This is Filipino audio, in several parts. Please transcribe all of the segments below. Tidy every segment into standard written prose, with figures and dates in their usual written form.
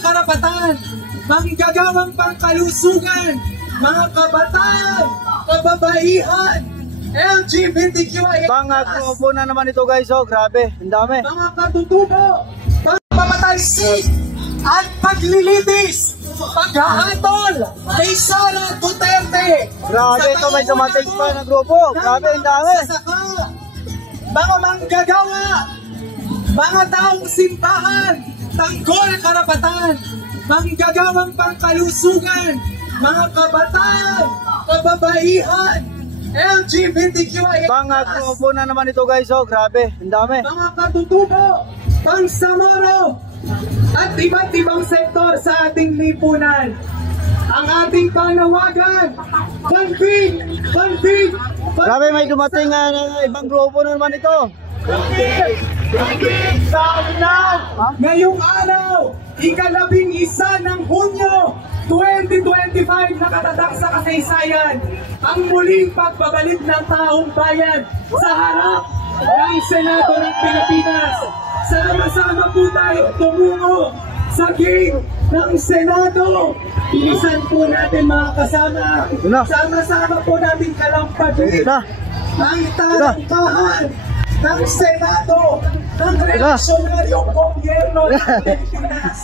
karapatan, manggagawang pangkalusugan, mga kabataan, kababaihan, LGBTQIA+. Pang-grupo na naman ito guys, oh grabe, ang dami. Mga katutubo, pagpapatalsik at paglilitis, paghahatol kay Sara Duterte. Grabe ito, may dumating pa na grupo, grabe, ang dami. Mga manggagawa, mga taong simbahan, tanggol karapatan, manggagawang pangkalusugan, mga kabataan, kababaihan, LGBTQIA+. Pang-grupo na naman ito guys, oh grabe, ang dami. Mga katutubo, pangsamoro, at iba't ibang sektor sa ating lipunan. Ang ating panawagan, panpig, panpig, Grabe, may dumating na ibang grupo na naman ito. Ngayong araw, ika-11 ng Hunyo 2025, nakatatak sa kasaysayan ang muling pagbabalik ng taong bayan sa harap ng Senado ng Pilipinas. Sama-sama po tayo tumungo sa gate ng Senado. Bilisan po natin mga kasama. Sama-sama po natin kalampagin ang talangkahan ng Senado ng reaksyonaryong gobyerno ng Pilipinas.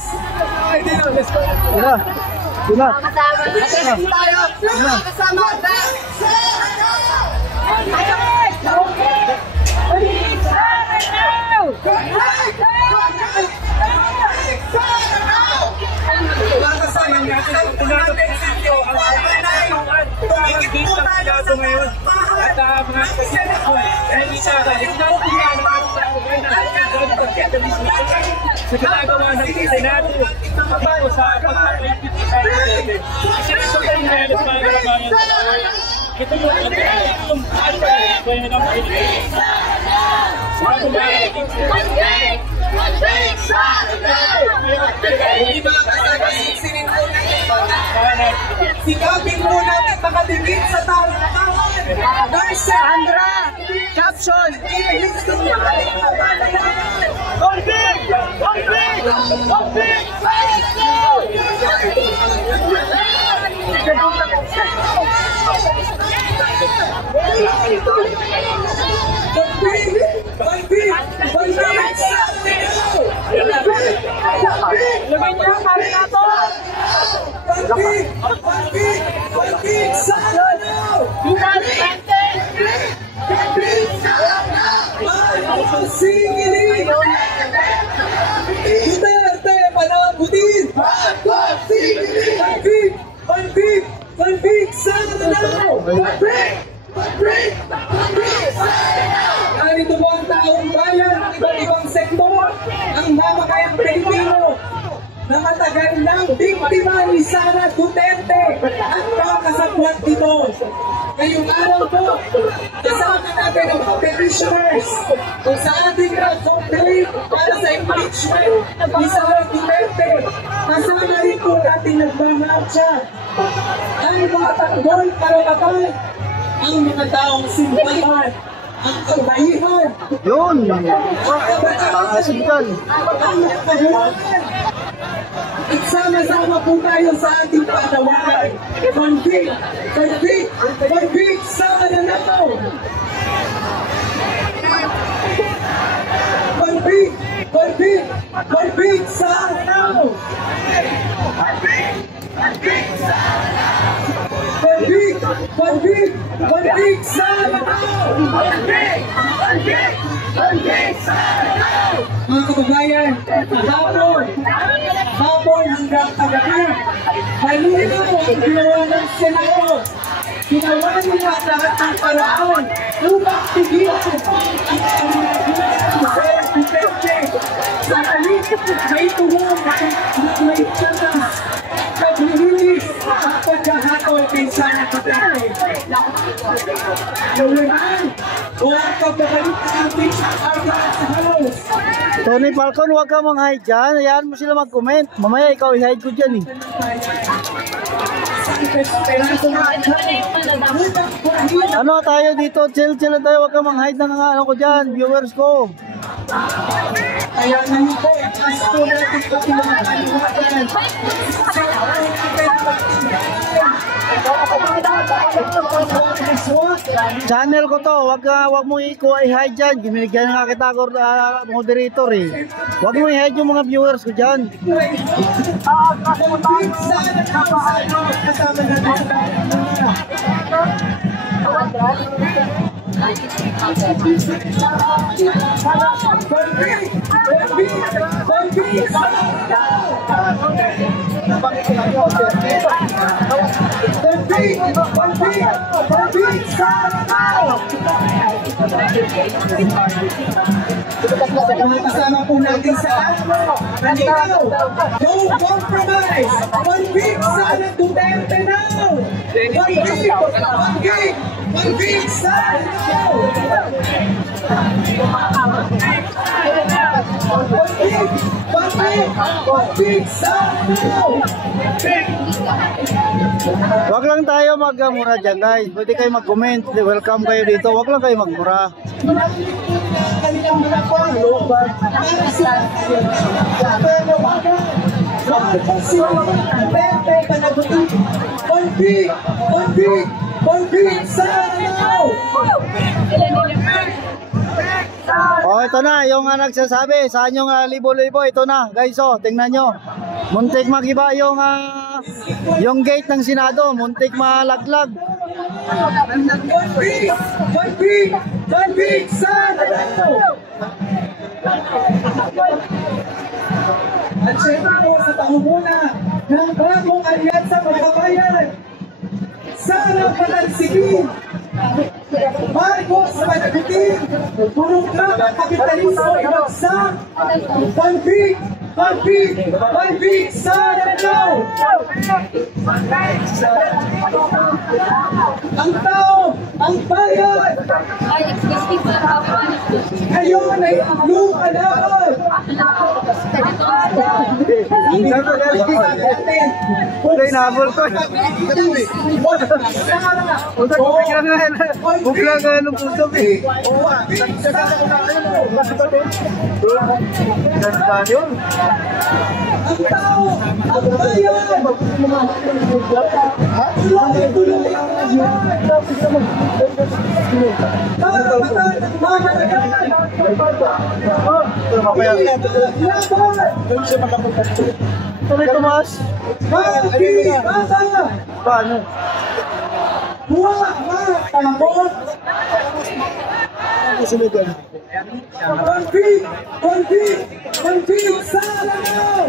Kasama tayo. Sa ginagawa ng Senado sa pagpapalipit sa Duterte. Kasi ito kayo na yan sa mga kababayan. Ito mo ang itong kaya ng Pilipinas. Sa kababayan. Hindi mga kasama, sikapin po natin makadikit sa talangkahan. Sandra, caption. Konfig! Konfig! Konfig! Duterte, panagutin! Konfig! Sana daw! Konfig! Narito po ang taong bayan ng iba't ibang sektor, ang mamakayang Pilipino na matagal ng biktima ni Sara Duterte at mga kasabwat nito. Ngayong araw po, kasama natin ang petitioners kung sa ating complaint para sa impeachment ni Sara Duterte. Kasama rin po natin nagmamarcha ang mga tanggol karapatan, ang mga taong simbahan, ang kabaihan, Yun! Pang-asinkan. ang mga kahilangan. At sama-sama po tayo sa ating panawagan. Konfig! Sama na nato! Konfig! Sama na nato! Konfig! Sama na nato! Mga kababayan, hapon hanggang kagabi, malinaw ang ginawa ng Senado. Ginawa nila lahat ng paraan upang tigilan ang Duterte. Sa halip, may tulong, may tsagas, paglilis at pagkahatol kay Sara Duterte. Nawalan, walang pagbabalik ng impeachment argument sa House. Tony Falcon, huwag ka mang-hide dyan. Hayaan mo sila mag-comment. Mamaya ikaw i-hide ko dyan eh. Ano tayo dito? Chill tayo. Huwag ka mang-hide ng ano ko dyan. Viewers ko. Kaya ngayon po, ikas po natin pati mga kaliwatan. Channel ko to, wag mo i-hide dyan. Ginigyan nga kita ko moderator eh. Wag mo i-hide yung mga viewers ko dyan. Kasama natin kasama po natin sa nandito. Don't compromise. One week sana Duterte now. One week sana now. One week sana now. Wag lang tayo magmura dyan guys. Pwede kayo mag-comment. Welcome kayo dito. Wag lang kayo magmura. Kanilang mga kwano para sa Oh, ito na yung nagsasabi saan yung libo-libo. Ito na guys, oh, tingnan nyo. Muntik magiba yung gate ng Senado. Muntik malaglag. One week sana. At syempre po sa pangunguna ng bagong alyansa mga kabayan, sana patansigin, Marcos panagutin, purong trapang kapitalismo ibagsak. One week sana now. Ang tao, ang bayan, ngayon ay lumalaan. Kaya nabol ko. Bukla nga ng puso eh. Ganda yun. Ang tao, ang bayan, tuloy-tuloy ang lahat. Karapatan ng mamamayan. Tuloy Tomas. Makikibasa. Paano? Huwag matakot. One week, sana now.